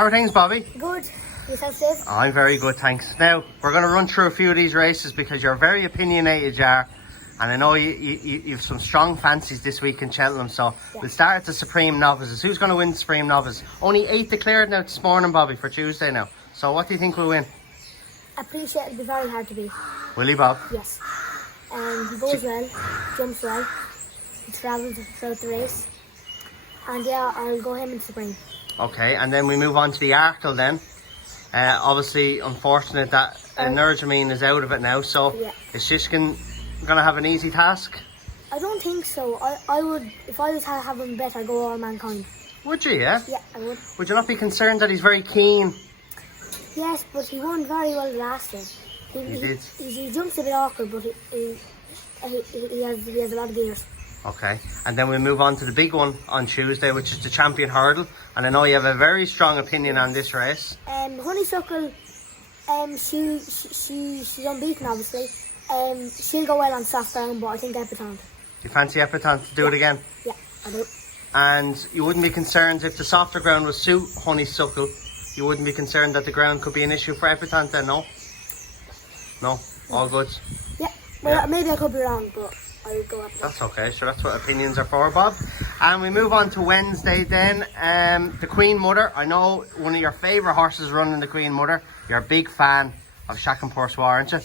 How are things, Bobby? Good. Yourself, Dave? I'm very good, thanks. Now, we're going to run through a few of these races because you're very opinionated, Jar. And I know you've some strong fancies this week in Cheltenham, so we'll start at the Supreme Novices. Who's going to win the Supreme Novice? Only 8 declared now this morning, Bobby, for Tuesday now. So what do you think will win? I appreciate it'll be very hard to beat. Will he, Bob? Yes. He goes well, jumps well, he travels throughout the race. And yeah, I'll go him in Supreme. Okay, and then we move on to the Arkle then. Obviously, unfortunate that Nerjamine is out of it now, so is Shishkin going to have an easy task? I don't think so. I would, if I was having a bet, I'd go All Mankind. Would you, yeah? Yeah, I would. Would you not be concerned that he's very keen? Yes, but he won very well last year. He did. He jumps a bit awkward, but he has a lot of gears. Okay, and then we move on to the big one on Tuesday, which is the Champion Hurdle. And I know you have a very strong opinion on this race. Honeysuckle, she's unbeaten, obviously. She'll go well on soft ground, but I think Epatante. You fancy Epatante to do it again? Yeah, I do. And you wouldn't be concerned if the softer ground would suit Honeysuckle? You wouldn't be concerned that the ground could be an issue for Epatante then, no? No? All good? Yeah, well, maybe I could be wrong, but I would go up. That's okay, so that's what opinions are for, Bob. And we move on to Wednesday then. The Queen Mother. I know one of your favourite horses running the Queen Mother. You're a big fan of Chacun Pour Soi, aren't you?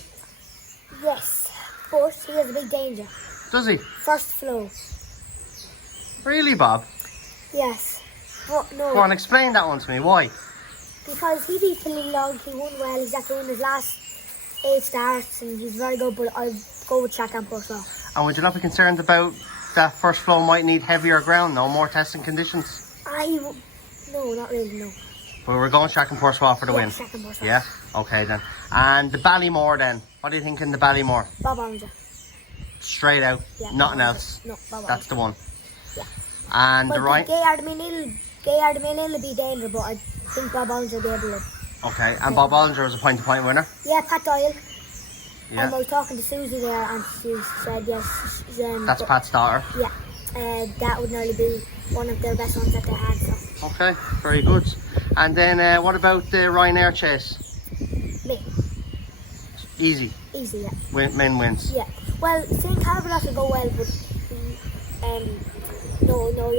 Yes, but he has a big danger. Does he? First flow. Really, Bob? Yes, but no. Go on, explain that one to me. Why? Because he beat Killy Log, he won well, he's after winning his last 8 starts and he's very good, but I'd go with Chacun Pour Soi. And would you not be concerned about that first flow might need heavier ground, no more testing conditions? No, not really, no. But we're going Chacun Pour Soi for the win. Chacun Pour Soi. Yeah? Okay then. And the Ballymore then. What do you think in the Ballymore? Bob Olinger. Straight out. Yeah, Nothing Bob else. No, Bob That's Olinger. the one. Yeah. And but the right. Gayard will be danger, but I think Bob Olinger will be able to. Okay, and Bob Olinger was a point-to-point winner? Yeah, Pat Doyle. Yeah. I was talking to Susie there and she said yes. That's Pat's daughter? Yeah. That would nearly be one of their best ones that they had. So. Okay, very good. And then what about the Ryanair chase? Me. Easy? Easy, yeah. Men wins? Yeah. Well, St. Calvert will go well, but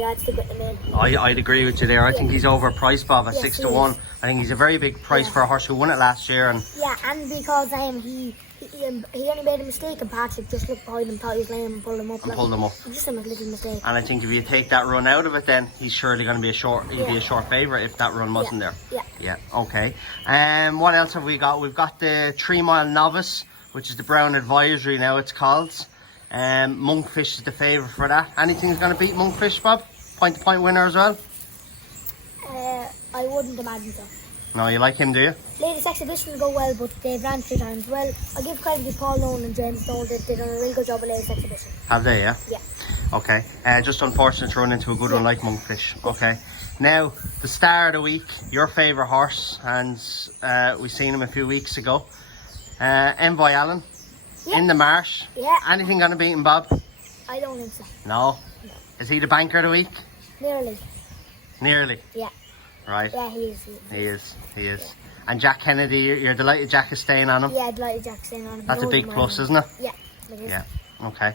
I'd stick with the men. I'd agree with you there. I think he's overpriced, Bob, at Yes, 6 to 1. I think he's a very big price for a horse who won it last year. And and because he only made a mistake and Patrick just looked behind him, thought he was lame and pulled him up. Just a little mistake. And I think if you take that run out of it, then he's surely going to be a short favourite if that run wasn't there. Yeah. Yeah, okay. What else have we got? We've got the 3 Mile Novice, which is the Brown Advisory now it's called. Monkfish is the favourite for that. Anything's going to beat Monkfish, Bob? Point-to-point winner as well? I wouldn't imagine so. No, you like him, do you? Ladies exhibition will go well, but they've ran 3 times. Well, I'll give credit to Paul Nolan and James Nolan. They've done a really good job of ladies exhibition. Have they, yeah? Yeah. Okay. Just unfortunate to run into a good one like Monkfish. Okay. Now, the star of the week, your favourite horse, and we seen him a few weeks ago. Envoy Allen. Yeah. In the marsh. Yeah. Anything going to beat him, Bob? I don't think so. No? Is he the banker of the week? Nearly. Nearly? Yeah. Right. Yeah, he is. He is. Yeah. And Jack Kennedy, you're delighted Jack is staying on him? Yeah, I'd like Jack staying on him. That's a big plus, isn't it? Yeah, it is. Yeah. Okay.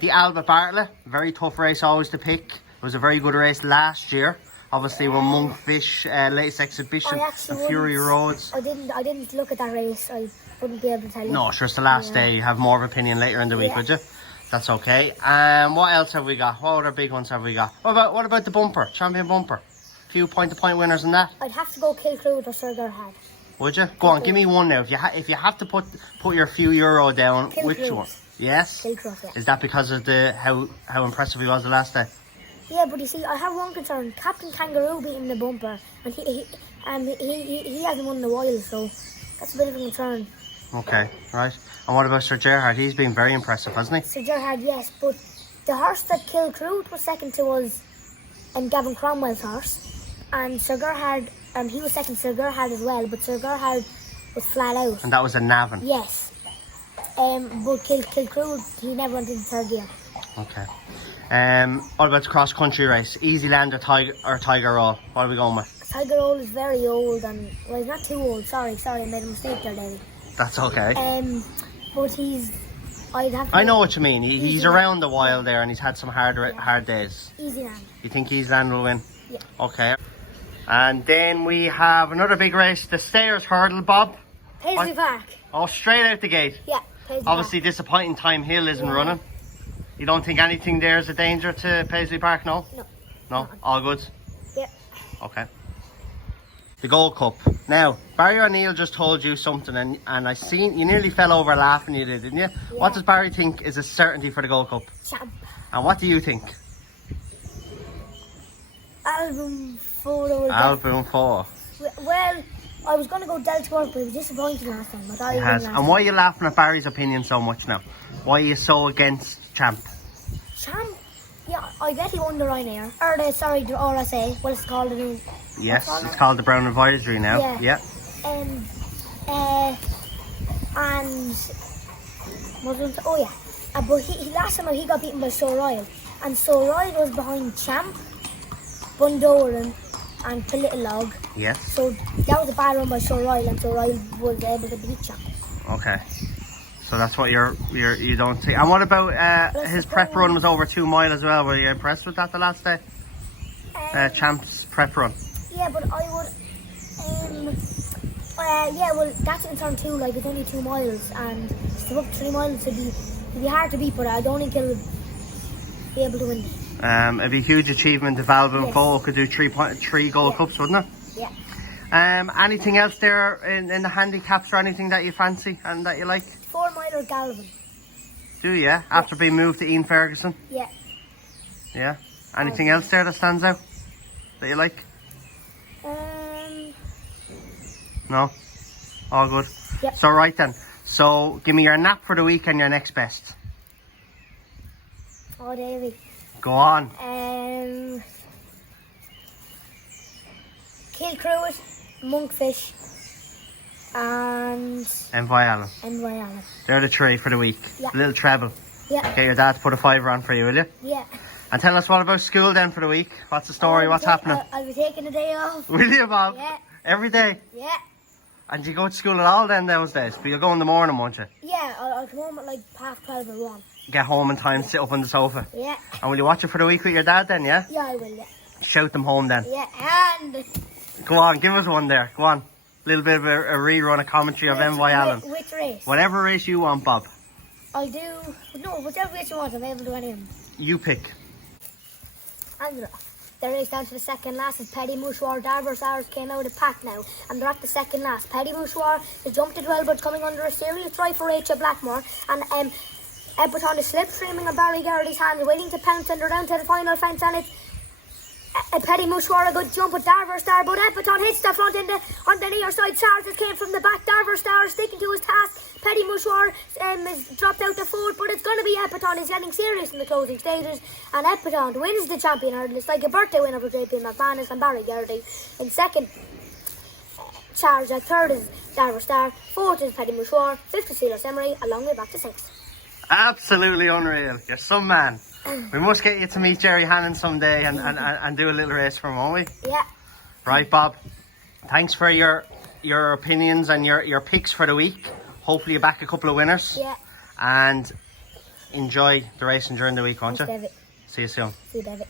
The Albert Bartlett, very tough race always to pick. It was a very good race last year. Obviously, with Monkfish, latest exhibition, and Fury Roads. I didn't look at that race. I wouldn't be able to tell you. No, sure, it's the last day. You have more of opinion later in the week, would you? That's okay. What else have we got? What other big ones have we got? What about the bumper, Champion Bumper? A few point-to-point winners in that. I'd have to go Kilcrude or Sir Gerhard. Would you? Go on, give me one now. If you have to put your few euro down, which one? Yes. Kilcrude, yeah. Is that because of how impressive he was the last day? Yeah, but you see, I have one concern. Captain Kangaroo beating the bumper, and he hasn't won in a while, so that's a bit of a concern. Okay, right. And what about Sir Gerhard? He's been very impressive, hasn't he? Sir Gerhard, yes, but the horse that Kilcrude was second to was Gavin Cromwell's horse, and Sir Gerhard, he was second to Sir Gerhard as well, but Sir Gerhard was flat out. And that was a Navan? Yes. But Kilcrude, he never went into third gear. Okay. What about the cross-country race? Easy Land or Tiger Roll? What are we going with? Tiger Owl is very old and, well, he's not too old. Sorry, I made a mistake there, David. That's okay. But I'd have to... I know what you mean. He's around a while there and he's had some hard days. Easy man. You think Eastland will win? Yeah. Okay. And then we have another big race, the Stairs Hurdle, Bob. Paisley Park. Oh, straight out the gate. Yeah, Paisley Obviously Park. disappointing Time Hill isn't running. You don't think anything there is a danger to Paisley Park, no? No. No? All good? Yeah. Okay. The Gold Cup. Now, Barry O'Neill just told you something and I seen you nearly fell over laughing, you did, didn't you? Yeah. What does Barry think is a certainty for the Gold Cup? Champ. And what do you think? Album 4. Album 4. Well, I was going to go Delta Work, but it was disappointing last time. I thought It has. And why are you laughing at Barry's opinion so much now? Why are you so against Champ? Champ? Yeah, I bet he won the Ryanair. Or the RSA. What it's called? Yes, it's called the Brown Advisory now. Yeah. Yeah. And but he last time he got beaten by So Royal, and So Royal was behind Champ, Bundoran, and Politolog. Yes. So that was a bad run by So Royal, and So Royal was able to beat Champ. Okay. So that's what you don't see. And what about his prep run was over 2 mile as well? Were you impressed with that the last day? Champ's prep run. Yeah, but I would. Well, that's in turn 2. Like it's only 2 miles, and to up 3 miles it'd be hard to beat. But I don't think he'll be able to win. It'd be a huge achievement if Alvin Bowe could do 3 Gold Cups, wouldn't it? Yeah. Anything else there in the handicaps or anything that you fancy and that you like? 4 miler Galvin. Do you? After being moved to Ian Ferguson? Yeah. Yeah. Anything else there that stands out that you like? No? All good? Yep. So right then. So give me your nap for the week and your next best. Oh, Davy. Go on. Kilcruit, Monkfish, and Envoy Allen. They're the 3 for the week. Yeah. Little treble. Yeah. Get your dad to put a 5 on for you, will you? Yeah. And tell us what about school then for the week. What's the story? What's happening? I'll be taking a day off. Will you, Bob? Yeah. Every day? Yeah. And do you go to school at all then those days? But you'll go in the morning, won't you? Yeah, I'll come home at like 12:30 or 1. Get home in time, sit up on the sofa. Yeah. And will you watch it for the week with your dad then, yeah? Yeah, I will, yeah. Shout them home then. Yeah, and... Go on, give us one there. Go on. A little bit of a rerun, a commentary of Envoy Allen. Which race? Whatever race you want, Bob. I'll do... No, whichever race you want, I'm able to do any of them. You pick. And the race down to the second last is Petty Mouchoir. Darver Stars came out of pack now, and they're at the second last. Petty Mouchoir, they jumped at 12, but coming under a serious try for Rachel Blackmore, and Eberton is slipstreaming on Barry Garrity's hands, waiting to pounce, and they're down to the final fence, and it's Petty Mouchoir, a good jump at Darver Star, but Eberton hits the front end on the near side. Charles that came from the back. Darver Star sticking to his task. Petty Mouchoir has dropped out the fourth, but it's going to be Eberton. He's getting serious in the closing stages, and Eberton wins the champion hurdle. It's like a birthday winner for JP McManus and Barry Garrity. In second, Charles. Third is Darver Star. Fourth is Petty Mouchoir. Fifth is Sealer Emery, a long way back to sixth. Absolutely unreal. You're some man. We must get you to meet Jerry Hannon someday and do a little race for him, won't we? Yeah. Right, Bob. Thanks for your opinions and your picks for the week. Hopefully you back a couple of winners. Yeah. And enjoy the racing during the week, won't you? Thanks, David. See you soon. See you, David.